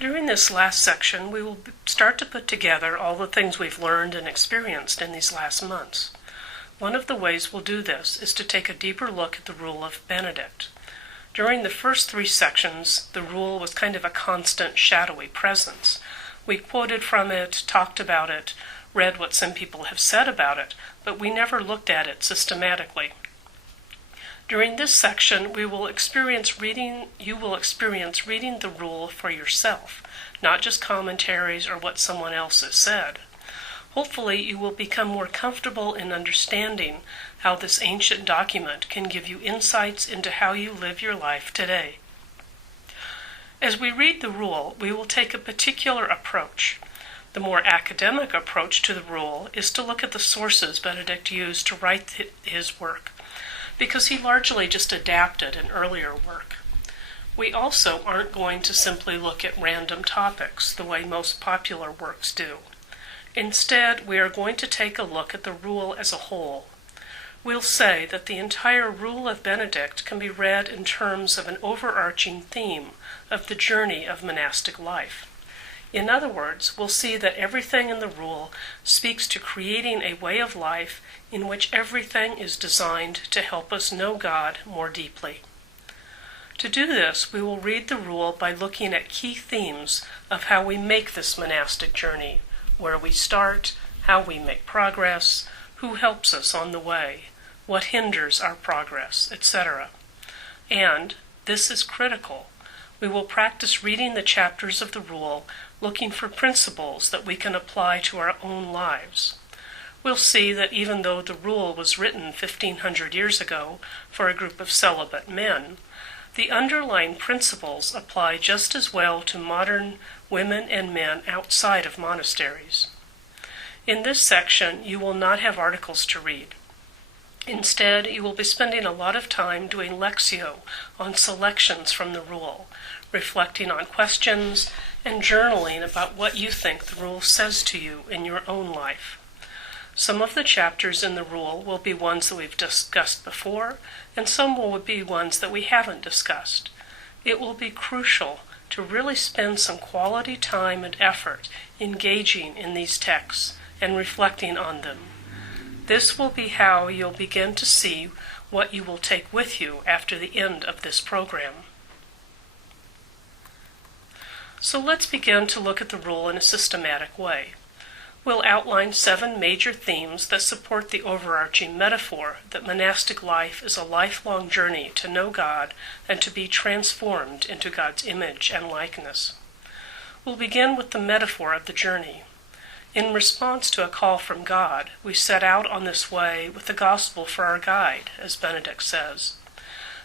During this last section, we will start to put together all the things we've learned and experienced in these last months. One of the ways we'll do this is to take a deeper look at the rule of Benedict. During the first 3 sections, the rule was kind of a constant, shadowy presence. We quoted from it, talked about it, read what some people have said about it, but we never looked at it systematically. During this section, you will experience reading the rule for yourself, not just commentaries or what someone else has said. Hopefully, you will become more comfortable in understanding how this ancient document can give you insights into how you live your life today. As we read the rule, we will take a particular approach. The more academic approach to the rule is to look at the sources Benedict used to write his work, because he largely just adapted an earlier work. We also aren't going to simply look at random topics the way most popular works do. Instead, we are going to take a look at the rule as a whole. We'll say that the entire rule of Benedict can be read in terms of an overarching theme of the journey of monastic life. In other words, we'll see that everything in the rule speaks to creating a way of life in which everything is designed to help us know God more deeply. To do this, we will read the rule by looking at key themes of how we make this monastic journey, where we start, how we make progress, who helps us on the way, what hinders our progress, etc. And, this is critical, we will practice reading the chapters of the rule, looking for principles that we can apply to our own lives. We'll see that even though the rule was written 1,500 years ago for a group of celibate men, the underlying principles apply just as well to modern women and men outside of monasteries. In this section, you will not have articles to read. Instead, you will be spending a lot of time doing lectio on selections from the rule, reflecting on questions, and journaling about what you think the rule says to you in your own life. Some of the chapters in the rule will be ones that we've discussed before, and some will be ones that we haven't discussed. It will be crucial to really spend some quality time and effort engaging in these texts and reflecting on them. This will be how you'll begin to see what you will take with you after the end of this program. So let's begin to look at the rule in a systematic way. We'll outline 7 major themes that support the overarching metaphor that monastic life is a lifelong journey to know God and to be transformed into God's image and likeness. We'll begin with the metaphor of the journey. In response to a call from God, we set out on this way with the gospel for our guide, as Benedict says.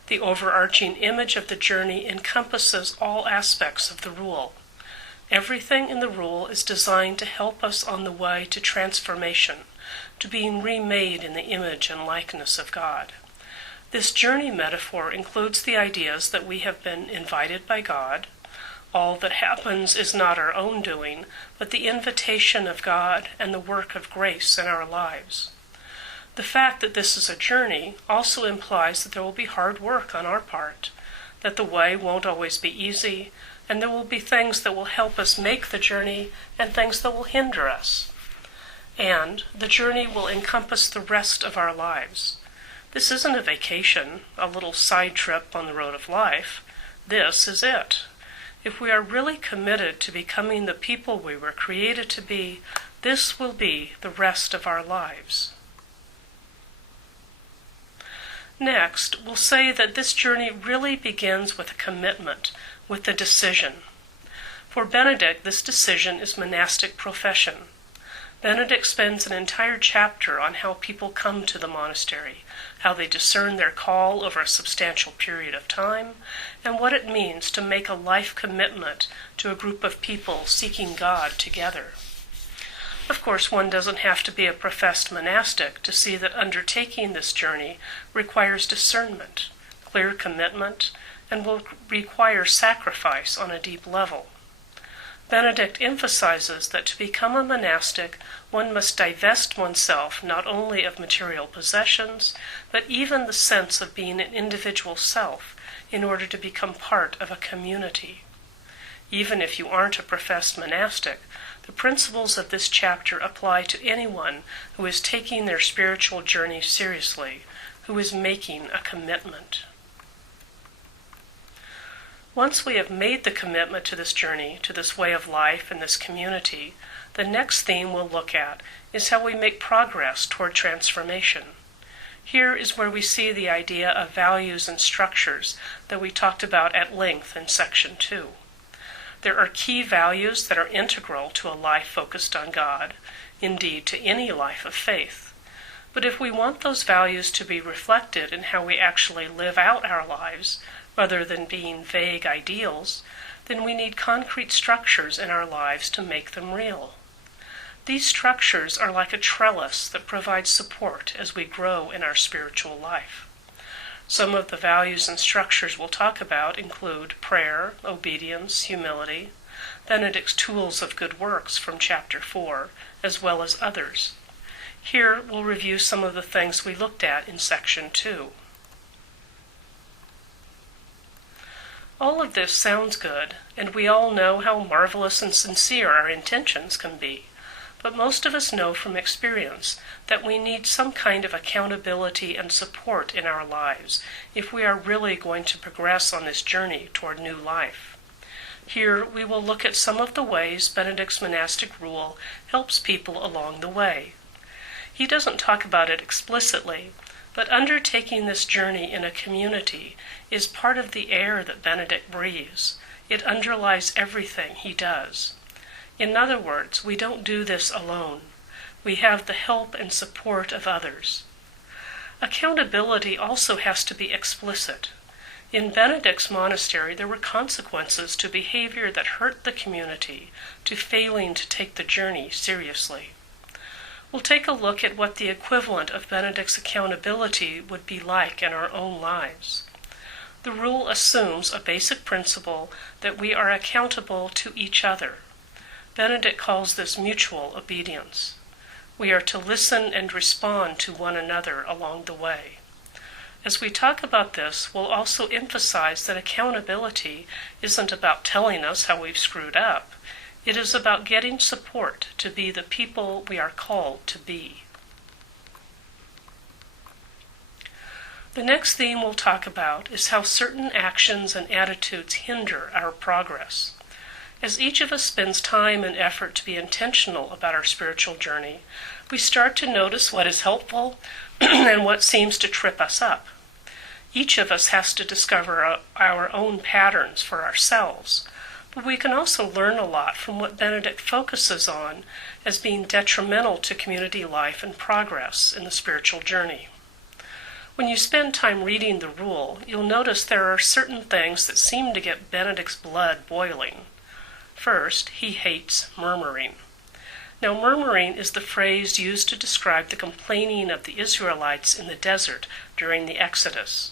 The overarching image of the journey encompasses all aspects of the rule. Everything in the rule is designed to help us on the way to transformation, to being remade in the image and likeness of God. This journey metaphor includes the ideas that we have been invited by God. All that happens is not our own doing, but the invitation of God and the work of grace in our lives. The fact that this is a journey also implies that there will be hard work on our part, that the way won't always be easy, and there will be things that will help us make the journey and things that will hinder us. And the journey will encompass the rest of our lives. This isn't a vacation, a little side trip on the road of life. This is it. If we are really committed to becoming the people we were created to be, this will be the rest of our lives. Next, we'll say that this journey really begins with a commitment, with a decision. For Benedict, this decision is monastic profession. Benedict spends an entire chapter on how people come to the monastery, how they discern their call over a substantial period of time, and what it means to make a life commitment to a group of people seeking God together. Of course, one doesn't have to be a professed monastic to see that undertaking this journey requires discernment, clear commitment, and will require sacrifice on a deep level. Benedict emphasizes that to become a monastic, one must divest oneself not only of material possessions, but even the sense of being an individual self in order to become part of a community. Even if you aren't a professed monastic, the principles of this chapter apply to anyone who is taking their spiritual journey seriously, who is making a commitment. Once we have made the commitment to this journey, to this way of life and this community, the next theme we'll look at is how we make progress toward transformation. Here is where we see the idea of values and structures that we talked about at length in Section 2. There are key values that are integral to a life focused on God, indeed to any life of faith. But if we want those values to be reflected in how we actually live out our lives, rather than being vague ideals, then we need concrete structures in our lives to make them real. These structures are like a trellis that provides support as we grow in our spiritual life. Some of the values and structures we'll talk about include prayer, obedience, humility, Benedict's tools of good works from Chapter 4, as well as others. Here we'll review some of the things we looked at in Section 2. All of this sounds good, and we all know how marvelous and sincere our intentions can be. But most of us know from experience that we need some kind of accountability and support in our lives if we are really going to progress on this journey toward new life. Here we will look at some of the ways Benedict's monastic rule helps people along the way. He doesn't talk about it explicitly, but undertaking this journey in a community is part of the air that Benedict breathes. It underlies everything he does. In other words, we don't do this alone. We have the help and support of others. Accountability also has to be explicit. In Benedict's monastery, there were consequences to behavior that hurt the community, to failing to take the journey seriously. We'll take a look at what the equivalent of Benedict's accountability would be like in our own lives. The rule assumes a basic principle that we are accountable to each other. Benedict calls this mutual obedience. We are to listen and respond to one another along the way. As we talk about this, we'll also emphasize that accountability isn't about telling us how we've screwed up. It is about getting support to be the people we are called to be. The next theme we'll talk about is how certain actions and attitudes hinder our progress. As each of us spends time and effort to be intentional about our spiritual journey, we start to notice what is helpful and what seems to trip us up. Each of us has to discover our own patterns for ourselves, but we can also learn a lot from what Benedict focuses on as being detrimental to community life and progress in the spiritual journey. When you spend time reading the rule, you'll notice there are certain things that seem to get Benedict's blood boiling. First, he hates murmuring. Now, murmuring is the phrase used to describe the complaining of the Israelites in the desert during the Exodus.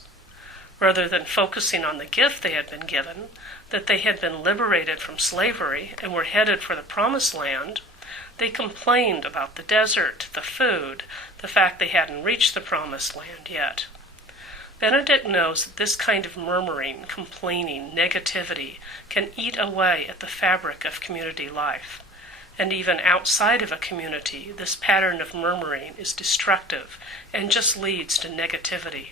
Rather than focusing on the gift they had been given, that they had been liberated from slavery and were headed for the Promised Land, they complained about the desert, the food, the fact they hadn't reached the Promised Land yet. Benedict knows that this kind of murmuring, complaining, negativity can eat away at the fabric of community life. And even outside of a community, this pattern of murmuring is destructive and just leads to negativity.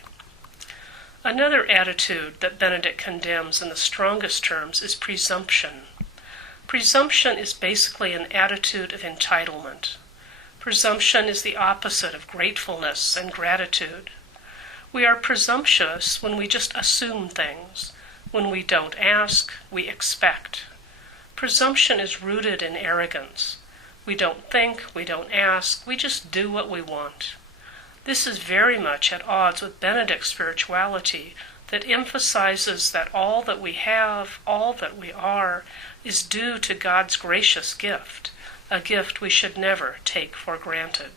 Another attitude that Benedict condemns in the strongest terms is presumption. Presumption is basically an attitude of entitlement. Presumption is the opposite of gratefulness and gratitude. We are presumptuous when we just assume things. When we don't ask, we expect. Presumption is rooted in arrogance. We don't think, we don't ask, we just do what we want. This is very much at odds with Benedict's spirituality that emphasizes that all that we have, all that we are, is due to God's gracious gift, a gift we should never take for granted.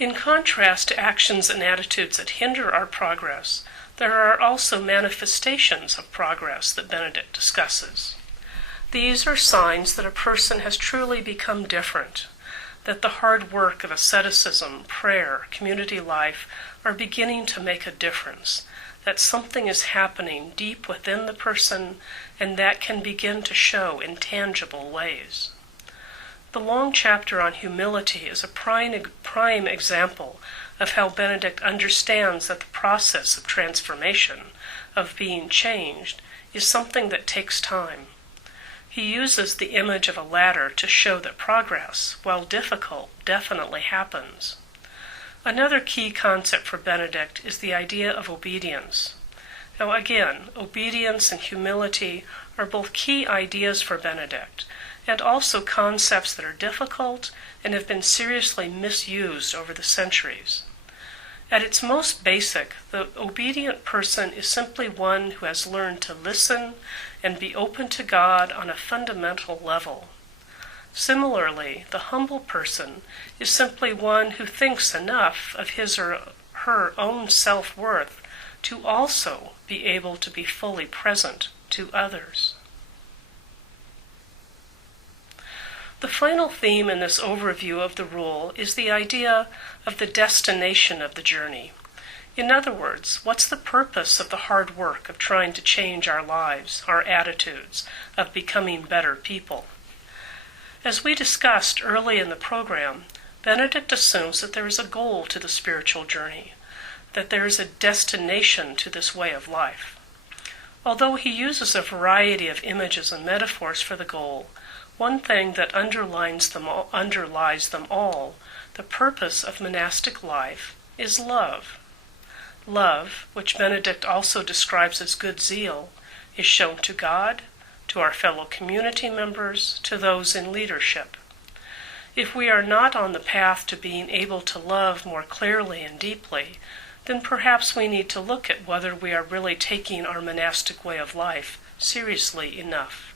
In contrast to actions and attitudes that hinder our progress, there are also manifestations of progress that Benedict discusses. These are signs that a person has truly become different, that the hard work of asceticism, prayer, community life are beginning to make a difference, that something is happening deep within the person, and that can begin to show in tangible ways. The long chapter on humility is a prime example of how Benedict understands that the process of transformation, of being changed, is something that takes time. He uses the image of a ladder to show that progress, while difficult, definitely happens. Another key concept for Benedict is the idea of obedience. Now again, obedience and humility are both key ideas for Benedict, and also concepts that are difficult and have been seriously misused over the centuries. At its most basic, the obedient person is simply one who has learned to listen and be open to God on a fundamental level. Similarly, the humble person is simply one who thinks enough of his or her own self-worth to also be able to be fully present to others. The final theme in this overview of the rule is the idea of the destination of the journey. In other words, what's the purpose of the hard work of trying to change our lives, our attitudes, of becoming better people? As we discussed early in the program, Benedict assumes that there is a goal to the spiritual journey, that there is a destination to this way of life. Although he uses a variety of images and metaphors for the goal, one thing that underlies them all, the purpose of monastic life, is love. Love, which Benedict also describes as good zeal, is shown to God, to our fellow community members, to those in leadership. If we are not on the path to being able to love more clearly and deeply, then perhaps we need to look at whether we are really taking our monastic way of life seriously enough.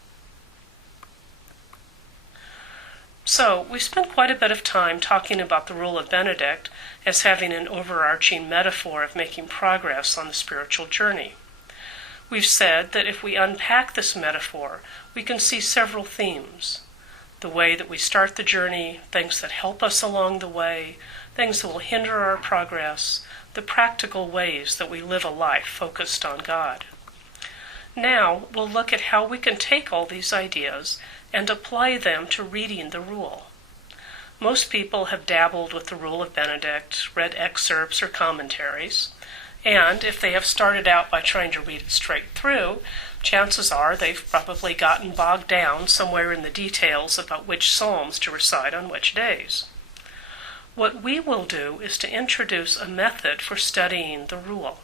So, we spent quite a bit of time talking about the rule of Benedict as having an overarching metaphor of making progress on the spiritual journey. We've said that if we unpack this metaphor, we can see several themes. The way that we start the journey, things that help us along the way, things that will hinder our progress, the practical ways that we live a life focused on God. Now, we'll look at how we can take all these ideas and apply them to reading the rule. Most people have dabbled with the rule of Benedict, read excerpts or commentaries, and if they have started out by trying to read it straight through, chances are they've probably gotten bogged down somewhere in the details about which psalms to recite on which days. What we will do is to introduce a method for studying the rule.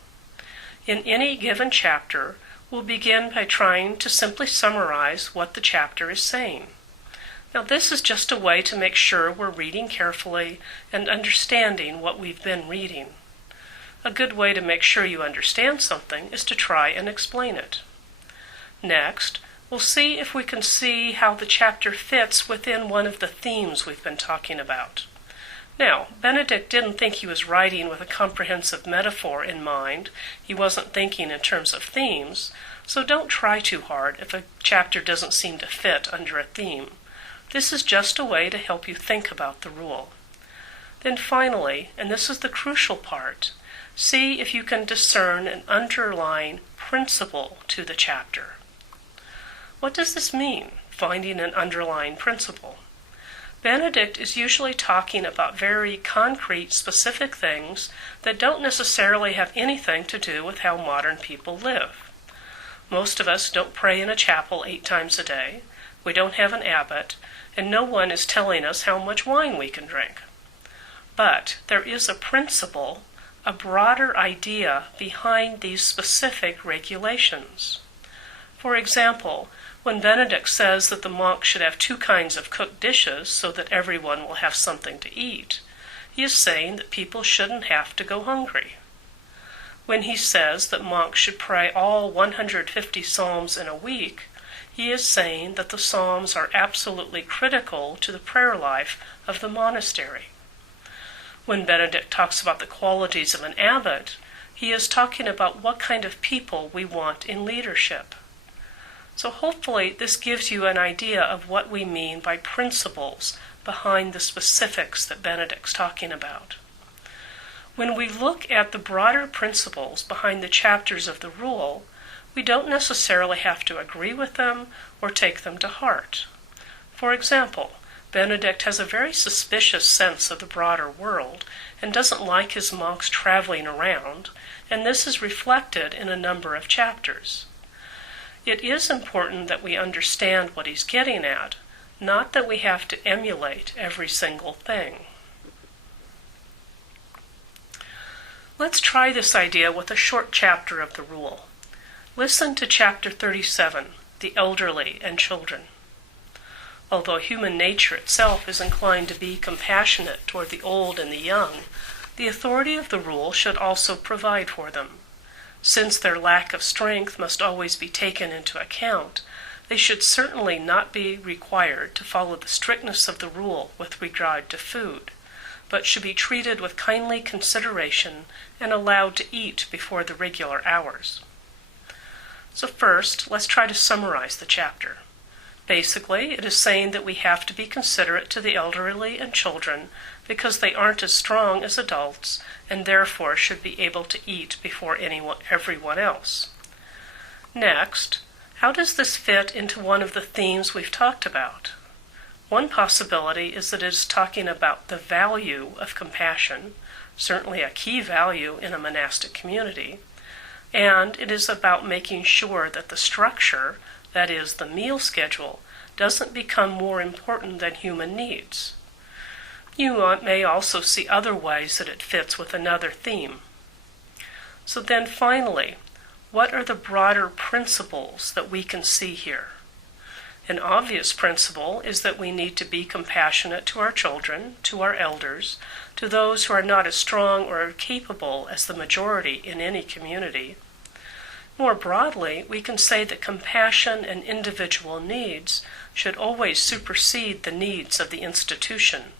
In any given chapter, we'll begin by trying to simply summarize what the chapter is saying. Now, this is just a way to make sure we're reading carefully and understanding what we've been reading. A good way to make sure you understand something is to try and explain it. Next, we'll see if we can see how the chapter fits within one of the themes we've been talking about. Now, Benedict didn't think he was writing with a comprehensive metaphor in mind. He wasn't thinking in terms of themes, so don't try too hard if a chapter doesn't seem to fit under a theme. This is just a way to help you think about the rule. Then finally, and this is the crucial part, see if you can discern an underlying principle to the chapter. What does this mean, finding an underlying principle? Benedict is usually talking about very concrete, specific things that don't necessarily have anything to do with how modern people live. Most of us don't pray in a chapel 8 times a day, we don't have an abbot, and no one is telling us how much wine we can drink. But there is a principle, a broader idea behind these specific regulations. For example, when Benedict says that the monk should have 2 kinds of cooked dishes so that everyone will have something to eat, he is saying that people shouldn't have to go hungry. When he says that monks should pray all 150 psalms in a week, he is saying that the psalms are absolutely critical to the prayer life of the monastery. When Benedict talks about the qualities of an abbot, he is talking about what kind of people we want in leadership. So hopefully this gives you an idea of what we mean by principles behind the specifics that Benedict's talking about. When we look at the broader principles behind the chapters of the rule, we don't necessarily have to agree with them or take them to heart. For example, Benedict has a very suspicious sense of the broader world and doesn't like his monks traveling around, and this is reflected in a number of chapters. It is important that we understand what he's getting at, not that we have to emulate every single thing. Let's try this idea with a short chapter of the rule. Listen to chapter 37, the elderly and children. Although human nature itself is inclined to be compassionate toward the old and the young, the authority of the rule should also provide for them. Since their lack of strength must always be taken into account, they should certainly not be required to follow the strictness of the rule with regard to food, but should be treated with kindly consideration and allowed to eat before the regular hours. So first, let's try to summarize the chapter. Basically, it is saying that we have to be considerate to the elderly and children because they aren't as strong as adults and therefore should be able to eat before everyone else. Next, how does this fit into one of the themes we've talked about? One possibility is that it is talking about the value of compassion, certainly a key value in a monastic community, and it is about making sure that the structure, that is, the meal schedule, doesn't become more important than human needs. You may also see other ways that it fits with another theme. So then finally, what are the broader principles that we can see here? An obvious principle is that we need to be compassionate to our children, to our elders, to those who are not as strong or capable as the majority in any community. More broadly, we can say that compassion and individual needs should always supersede the needs of the institution.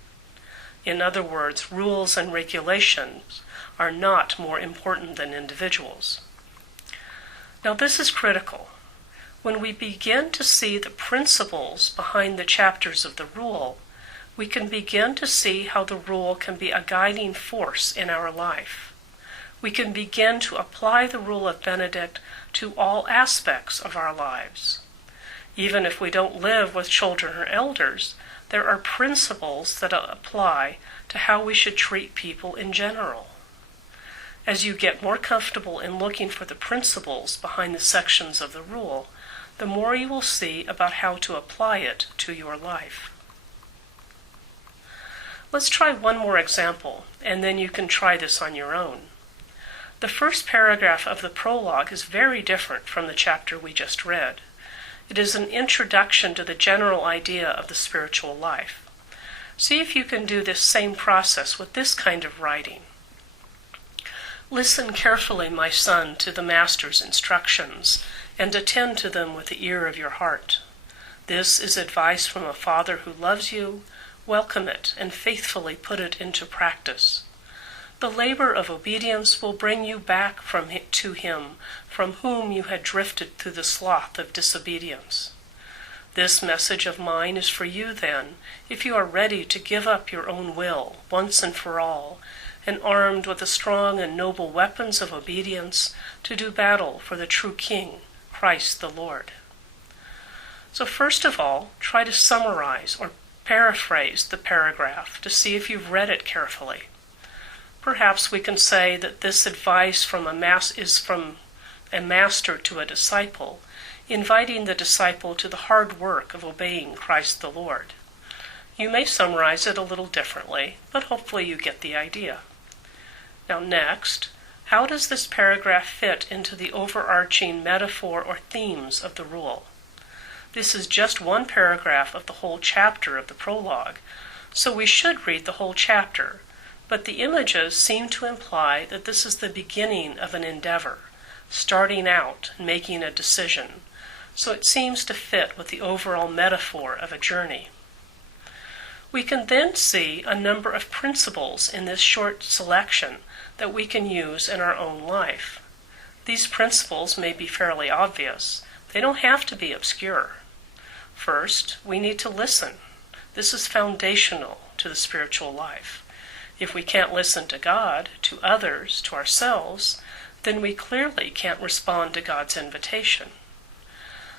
In other words, rules and regulations are not more important than individuals. Now this is critical. When we begin to see the principles behind the chapters of the rule, we can begin to see how the rule can be a guiding force in our life. We can begin to apply the rule of Benedict to all aspects of our lives. Even if we don't live with children or elders, there are principles that apply to how we should treat people in general. As you get more comfortable in looking for the principles behind the sections of the rule, the more you will see about how to apply it to your life. Let's try one more example, and then you can try this on your own. The first paragraph of the prologue is very different from the chapter we just read. It is an introduction to the general idea of the spiritual life. See if you can do this same process with this kind of writing. Listen carefully, my son, to the Master's instructions, and attend to them with the ear of your heart. This is advice from a Father who loves you. Welcome it and faithfully put it into practice. The labor of obedience will bring you back to him from whom you had drifted through the sloth of disobedience. This message of mine is for you then, if you are ready to give up your own will once and for all, and armed with the strong and noble weapons of obedience to do battle for the true King, Christ the Lord. So first of all, try to summarize or paraphrase the paragraph to see if you've read it carefully. Perhaps we can say that this advice is from a master to a disciple, inviting the disciple to the hard work of obeying Christ the Lord. You may summarize it a little differently, but hopefully you get the idea. Now next, how does this paragraph fit into the overarching metaphor or themes of the rule? This is just one paragraph of the whole chapter of the prologue, so we should read the whole chapter, but the images seem to imply that this is the beginning of an endeavor, starting out and making a decision, so it seems to fit with the overall metaphor of a journey. We can then see a number of principles in this short selection that we can use in our own life. These principles may be fairly obvious. They don't have to be obscure. First, we need to listen. This is foundational to the spiritual life. If we can't listen to God, to others, to ourselves, then we clearly can't respond to God's invitation.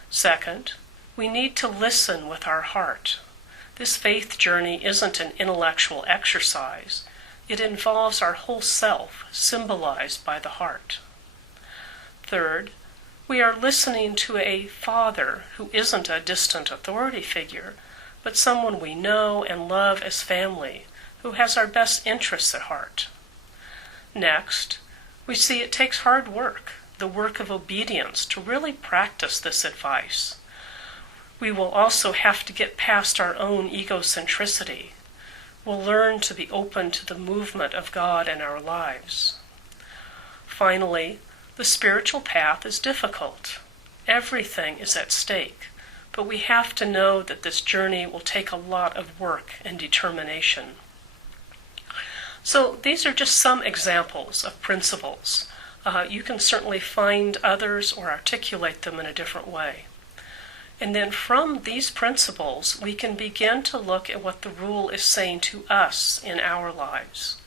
Second, we need to listen with our heart. This faith journey isn't an intellectual exercise. It involves our whole self, symbolized by the heart. Third, we are listening to a Father who isn't a distant authority figure, but someone we know and love as family, who has our best interests at heart. Next, we see it takes hard work, the work of obedience, to really practice this advice. We will also have to get past our own egocentricity. We'll learn to be open to the movement of God in our lives. Finally, the spiritual path is difficult. Everything is at stake, but we have to know that this journey will take a lot of work and determination. So these are just some examples of principles. You can certainly find others or articulate them in a different way. And then from these principles, we can begin to look at what the rule is saying to us in our lives.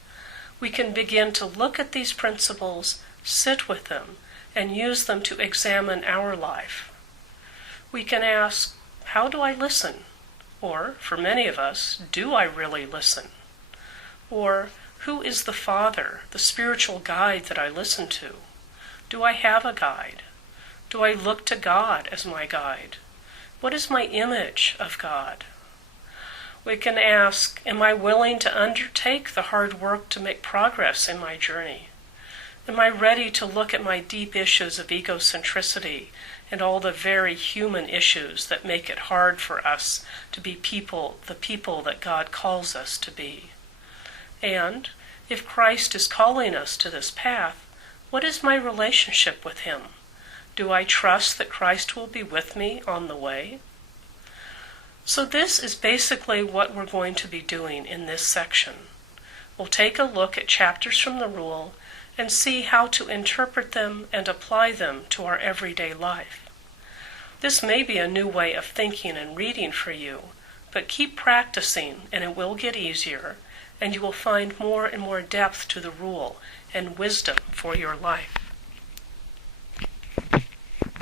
We can begin to look at these principles, sit with them, and use them to examine our life. We can ask, how do I listen? Or, for many of us, do I really listen? Or, who is the Father, the spiritual guide that I listen to? Do I have a guide? Do I look to God as my guide? What is my image of God? We can ask, am I willing to undertake the hard work to make progress in my journey? Am I ready to look at my deep issues of egocentricity and all the very human issues that make it hard for us to be the people that God calls us to be? And if Christ is calling us to this path, what is my relationship with him? Do I trust that Christ will be with me on the way? So this is basically what we're going to be doing in this section. We'll take a look at chapters from the rule and see how to interpret them and apply them to our everyday life. This may be a new way of thinking and reading for you, but keep practicing and it will get easier, and you will find more and more depth to the rule and wisdom for your life.